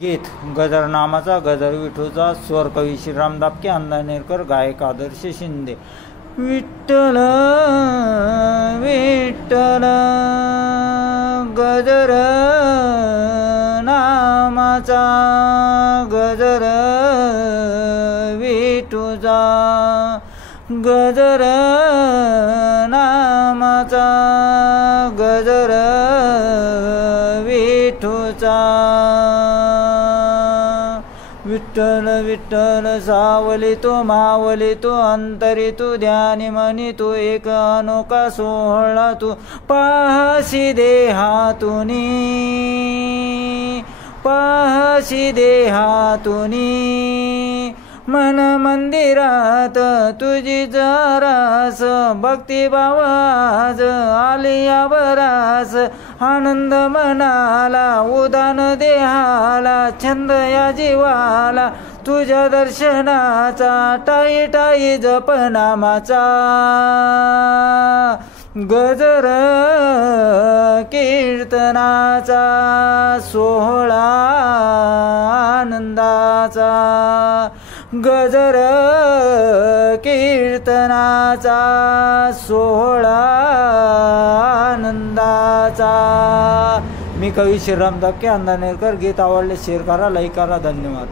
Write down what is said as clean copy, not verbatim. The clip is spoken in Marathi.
गीत गजर नामाचा गजर विठूचा स्वर कवी श्रीराम दापके अंधानेरकर गायक आदर्श शिंदे। विठ्ठल विठ्ठल गजर नामाचा गजर विठूचा गजर नामाचा गजर विठूचा। विठ्ठल विठ्ठल सावली तो मावली तो अंतरी तू ध्यानी मनी तू एक अनोखा सोहळा तू पाहसी देहातुनी पाहसी देहातुनी। मन मंदिरात तुझी जरास भक्तिभाव आज आलिया बरास। आनंद मनाला उदान देहाला छंद या जीवाला तुझ्या दर्शनाचा टाई टाई जपनामाचा। गजर कीर्तनाचा सोहळा आनंदाचा गजर कीर्तनाचा सोहळा आनंदाचा। मी कवी श्रीराम दापके अंधानेरकर। गीत आवडले शेअर करा, लाईक करा। धन्यवाद।